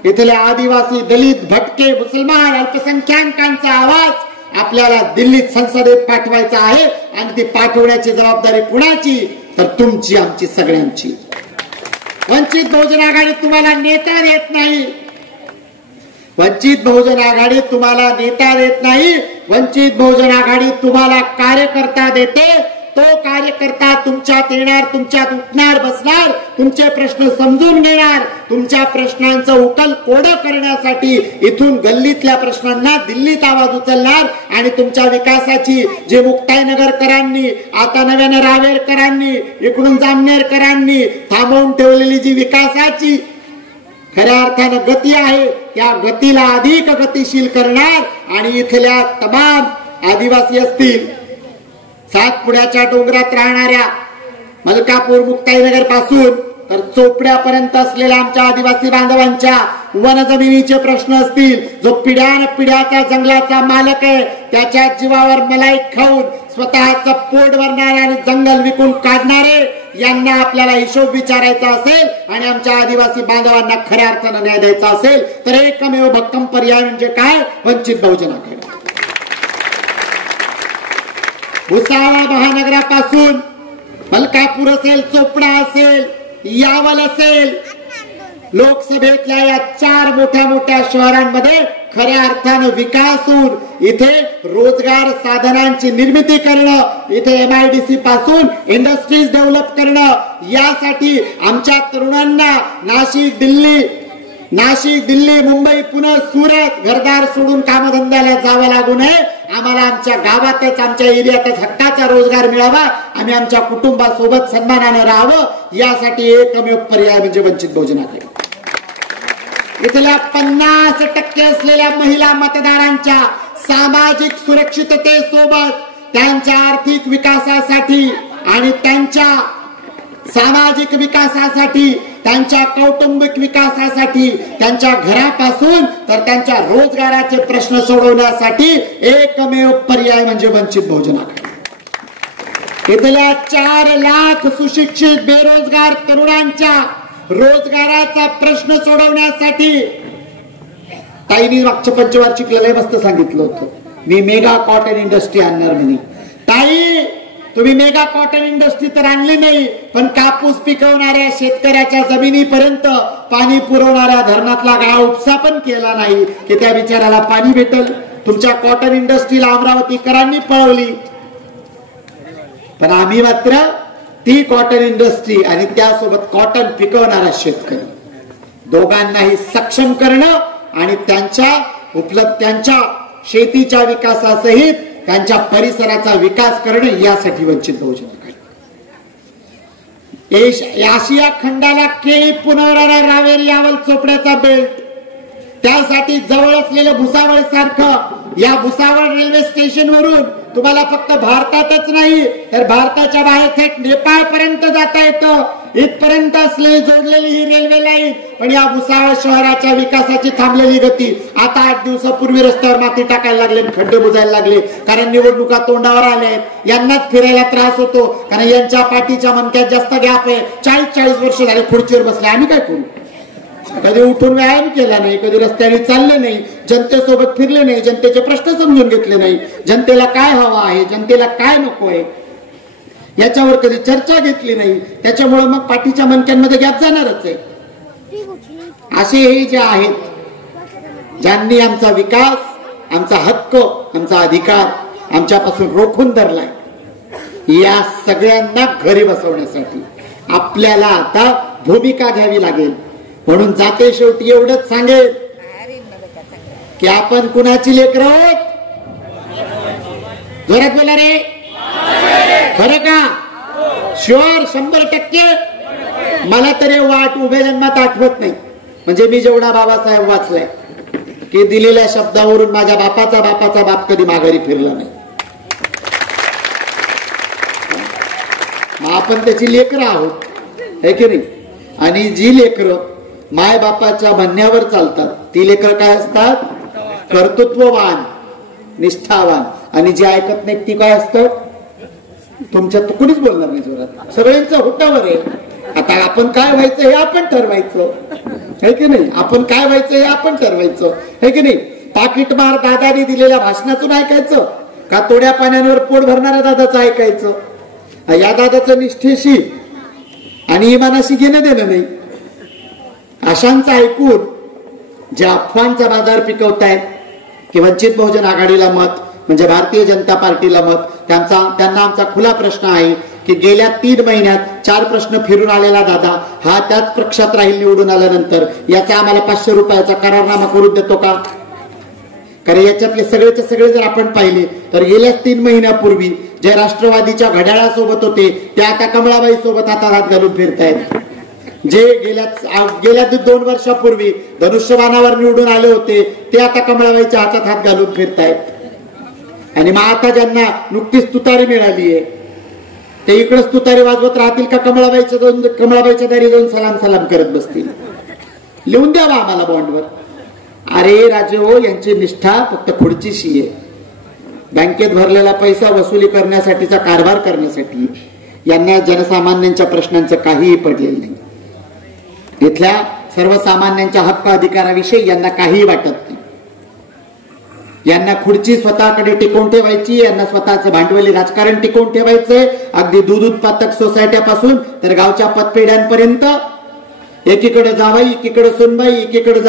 इथल्या आदिवासी, दलित, भटके, मुसलमान, अल्पसंख्याकांचा आवाज आपल्याला दिल्लीत संसदेत पाठवायचा आहे. आणि ती पाठवण्याची जबाबदारी कुणाची? तर तुमची, आमची, सगळ्यांची. वंचित बहुजन आघाडीत तुम्हाला नेता देत नाही. वंचित बहुजन आघाडीत तुम्हाला नेता देत नाही. वंचित बहुजन आघाडीत तुम्हाला कार्यकर्ता देते. तो कार्यकर्ता तुमच्यात येणार, तुमच्यात उठणार, बसणार, तुमचे प्रश्न समजून घेणार, तुमच्या प्रश्नांचं उकल कोडं करण्यासाठी इथून गल्लीतल्या प्रश्नांना दिल्लीत आवाज उचलणार आणि तुमच्या विकासाची जे मुक्ताईनगरकरांनी, आता नव्यानं रावेरकरांनी, इकडून जामनेरकरांनी थांबवून ठेवलेली जी विकासाची खऱ्या अर्थानं गती आहे, त्या गतीला अधिक गतिशील करणार आणि इथल्या तमाम आदिवासी असतील, सातपुड्याच्या डोंगरात राहणाऱ्या मलकापूर, मुक्ताईनगर पासून तर चोपड्यापर्यंत असलेल्या आमच्या आदिवासी बांधवांच्या वनजमिनीचे प्रश्न असतील, जो पिढ्यानपिढ्याचा जंगलाचा मालक आहे, त्याच्या जीवावर मलाई खाऊन स्वतःचं पोट भरणारे आणि जंगल विकून काढणारे यांना आपल्याला हिशोब विचारायचा असेल आणि आमच्या आदिवासी बांधवांना खऱ्या अर्थानं न्याय द्यायचा असेल तर एकमेव भक्कम पर्याय म्हणजे काय? वंचित बहुजन आघाडी. भुसावळ महानगरापासून मलकापूर असेल, चोपडा असेल, यावल असेल, लोकसभेतल्या या 4 मोठ्या मोठ्या शहरांमध्ये खऱ्या अर्थानं विकास होऊन इथे रोजगार साधनांची निर्मिती करणं, इथे MIDC पासून इंडस्ट्रीज डेव्हलप करणं, यासाठी आमच्या तरुणांना नाशिक, दिल्ली, मुंबई, पुणे, सुरत घरदार सोडून कामधंद्याला जावं लागू नये. आम्हाला आमच्या गावातच, आमच्या एरियातच हक्काचा रोजगार मिळावा, आम्ही आमच्या कुटुंबासोबत सन्मानानं राहावं, यासाठी एकमेव पर्याय म्हणजे वंचित बहुजन आघाडी. इथल्या 50% असलेल्या महिला मतदारांच्या सामाजिक सुरक्षिततेसोबत त्यांच्या आर्थिक विकासासाठी आणि त्यांच्या सामाजिक विकासासाठी, त्यांच्या कौटुंबिक विकासासाठी, त्यांच्या घरापासून तर त्यांच्या रोजगाराचे प्रश्न सोडवण्यासाठी एकमेव पर्याय म्हणजे वंचित बहुजन आघाडी. इथल्या 4 लाख सुशिक्षित बेरोजगार तरुणांच्या रोजगाराचा प्रश्न सोडवण्यासाठी ताईंनी मागच्या पंचवार्षिकला लय मस्त सांगितलं होतं, मी मेगा कॉटन इंडस्ट्री आणणार म्हणे. ताई, तुम्ही मेगा कॉटन इंडस्ट्री तर आणली नाही, पण कापूस पिकवणाऱ्या शेतकऱ्याच्या जमिनीपर्यंत पाणी पुरवणाऱ्या धरणातला गाळा उपसा पण केला नाही की त्या बिचाराला पाणी भेटल. तुमच्या कॉटन इंडस्ट्रीला अमरावतीकरांनी पळवली, पण आम्ही मात्र ती कॉटन इंडस्ट्री आणि त्यासोबत कॉटन पिकवणारा शेतकरी दोघांनाही सक्षम करणं आणि त्यांच्या शेतीच्या विकासासहित त्यांच्या परिसराचा विकास करणं यासाठी वंचित बहुजन आघाडी. आशिया खंडाला केळी पुरवणारा रावेर यावल चोपड्याचा बेल्ट, त्यासाठी जवळ असलेलं भुसावळ सारखं या भुसावळ रेल्वे स्टेशन वरून तुम्हाला फक्त भारतातच नाही तर भारताच्या बाहेर थेट नेपाळ पर्यंत जाता येतं. इथपर्यंत असलेली जोडलेली ही रेल्वे लाईन, पण या भुसावळ शहराच्या विकासाची थांबलेली गती. आता 8 दिवसापूर्वी रस्त्यावर माती टाकायला लागले, खड्डे बुजायला लागले, कारण निवडणुका तोंडावर आल्या आहेत. यांनाच फिरायला त्रास होतो, कारण यांच्या पाठीच्या मणक्यात जास्त गॅप आहे. 40-40 वर्ष झाले खुर्चीवर बसले. आम्ही काय करू? कधी उठून व्यायाम केला नाही, कधी रस्त्याने चालले नाही, जनतेसोबत फिरले नाही, जनतेचे प्रश्न समजून घेतले नाही, जनतेला काय हवं आहे, जनतेला काय नको आहे याच्यावर कधी चर्चा घेतली नाही. त्याच्यामुळे मग पाठीच्या मणक्यांमध्ये गॅप जाणारच आहे. असे हे जे आहेत, ज्यांनी आमचा विकास, आमचा हक्क, आमचा अधिकार आमच्यापासून रोखून धरलाय, या सगळ्यांना घरी बसवण्यासाठी आपल्याला आता भूमिका घ्यावी लागेल. म्हणून जाते शेवटी एवढंच सांगेल की आपण कुणाची लेकरं आहोत? जोरात बोला रे. खरं का? शुअर? 100%? मला तरी उभ्या जन्मात आठवत नाही, म्हणजे मी जेवढा बाबासाहेब वाचलाय की दिलेल्या शब्दावरून माझ्या बापाचा बाप कधी माघारी फिरला नाही. आपण त्याची लेकरं आहोत, है की नाही? आणि जी लेकरं माय बापाच्या म्हणण्यावर चालतात ती लेकरं काय असतात? कर्तृत्ववान, निष्ठावान. आणि जे ऐकत नाहीत ती काय असतात? तुमच्यात कुणीच बोलणार नाही जोरात, सगळ्यांचं होटावर आहे. आता आपण काय व्हायचं हे आपण ठरवायचं, है की नाही? आपण काय व्हायचं हे आपण ठरवायचं, है की नाही? पाकिटमार दादानी दिलेल्या भाषणातून ऐकायचं का तोड्या पाण्यावर पोट भरणाऱ्या दादाचं ऐकायचं? या दादाचं निष्ठेशी आणि इमानाशी घेणं देणं नाही. अशांचं ऐकून जे अफवांचा बाजार पिकवतायत की वंचित बहुजन आघाडीला मत म्हणजे भारतीय जनता पार्टीला मत, त्यांना आमचा खुला प्रश्न आहे की गेल्या 3 महिन्यात 4 प्रश्न फिरून आलेला दादा हा त्याच पक्षात राहील निवडून आल्यानंतर, याचा आम्हाला 500 रुपयाचा करारनामा करून देतो का? कारण याच्यातले सगळेचे सगळे जर आपण पाहिले तर गेल्या 3 महिन्यापूर्वी जे राष्ट्रवादीच्या घड्याळासोबत होते ते आता कमळाबाई सोबत हातात घालून फिरतायत. जे गेल्या 2 वर्षापूर्वी धनुष्यबाणावर निवडून आले होते ते आता कमळाबाईच्या हातात हात घालून फिरतायत. आणि मग आता ज्यांना नुकतीच तुतारी मिळाली आहे ते इकडेच तुतारी वाजवत राहतील का कमळाबाईच्या दारी जाऊन सलाम करत बसतील? लिहून द्यावा आम्हाला बॉन्डवर. अरे राजे हो, यांची निष्ठा फक्त खुर्चीशी आहे. बँकेत भरलेला पैसा वसुली करण्यासाठीचा कारभार करण्यासाठी यांना जनसामान्यांच्या प्रश्नांचं काहीही पडलेलं नाही. इथल्या सर्वसामान्यांच्या हक्क अधिकाराविषयी यांना काहीही वाटत नाही. यांना खुर्ची स्वतःकडे टिकवून ठेवायची, यांना स्वतःचं भांडवली राजकारण टिकवून ठेवायचंय. अगदी दूध उत्पादक सोसायट्यापासून तर गावच्या पतपेढ्यांपर्यंत एकीकडे जावाई, एकीकडे सुनबाई, एकीकडे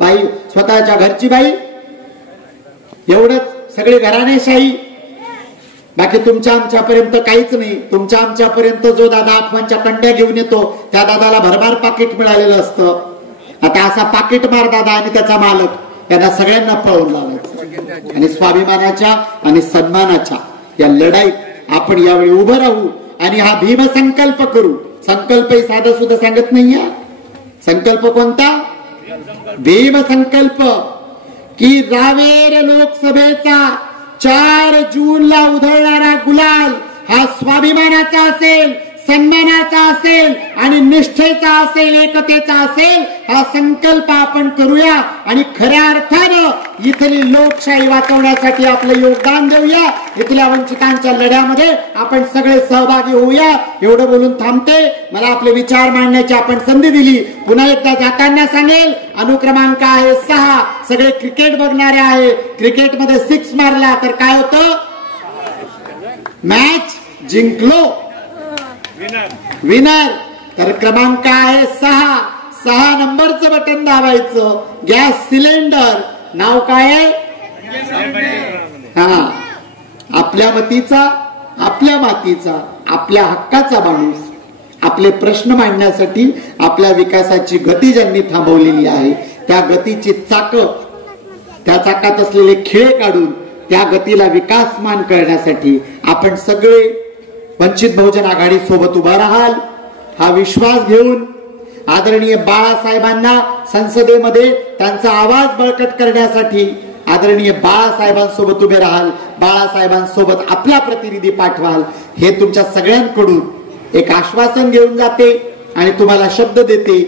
बाई स्वतःच्या घरची बाई, एवढंच सगळे घराणेशाही. बाकी तुमच्या आमच्यापर्यंत काहीच नाही. तुमच्या आमच्यापर्यंत जो दादा अफवांच्या कंड्या घेऊन येतो त्या दादाला भरभार पाकिट मिळालेलं असतं. आता असा पाकिटमार दादा आणि त्याचा मालक यांना सगळ्यांना पळवून लावायचं आणि स्वाभिमानाच्या आणि सन्मानाच्या या लढाईत आपण यावेळी उभं राहू आणि हा भीमसंकल्प करू. संकल्पही साधा सुद्धा सांगत नाहीये. संकल्प कोणता? भीमसंकल्प की रावेर लोकसभेचा 4 जूनला उधळणारा गुलाल हा स्वाभिमानाचा असेल, सन्मानाचा असेल आणि निष्ठेचा असेल, एकतेचा असेल. हा संकल्प आपण करूया आणि खऱ्या अर्थानं इथली लोकशाही वाचवण्यासाठी आपलं योगदान देऊया. इथल्या वंचितांच्या लढ्यामध्ये आपण सगळे सहभागी होऊया. एवढं बोलून थांबते. मला आपले विचार मांडण्याची आपण संधी दिली. पुन्हा एकदा जाताना सांगेल, अनुक्रमांक आहे 6. सगळे क्रिकेट बघणारे आहे. क्रिकेटमध्ये 6 मारला तर काय होतं? मॅच जिंकलो, विनर. तर क्रमांक आहे 6 नंबरचं बटन दाबायचं. गॅस सिलेंडर, नाव काय आहे? हा, आपल्या मतीचा, आपल्या मातीचा, आपल्या हक्काचा माणूस. आपले प्रश्न मांडण्यासाठी आपल्या विकासाची गती ज्यांनी थांबवलेली आहे, त्या गतीची चाक, त्या चाकात असलेले खिळे काढून त्या गतीला विकासमान करण्यासाठी आपण सगळे वंचित बहुजन आघाडी सोबत उभा राहाल हा विश्वास घेऊन आदरणीय बाळासाहेबांना संसदेमध्ये त्यांचा आवाज बळकट करण्यासाठी आदरणीय बाळासाहेबांसोबत उभे राहाल, बाळासाहेबांसोबत आपला प्रतिनिधी पाठवाल, हे तुमच्या सगळ्यांकडून एक आश्वासन घेऊन जाते आणि तुम्हाला शब्द देते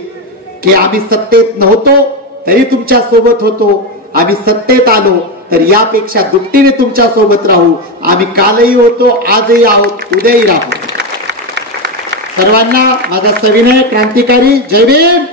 की आम्ही सत्तेत नव्हतो तरी तुमच्या सोबत होतो, आम्ही सत्तेत आलो तर यापेक्षा दुपटीने तुमच्या सोबत राहू. आम्ही कालही होतो, आजही आहोत, उद्याही राहू. सर्वांना माझा सविनय क्रांतिकारी जय भीम.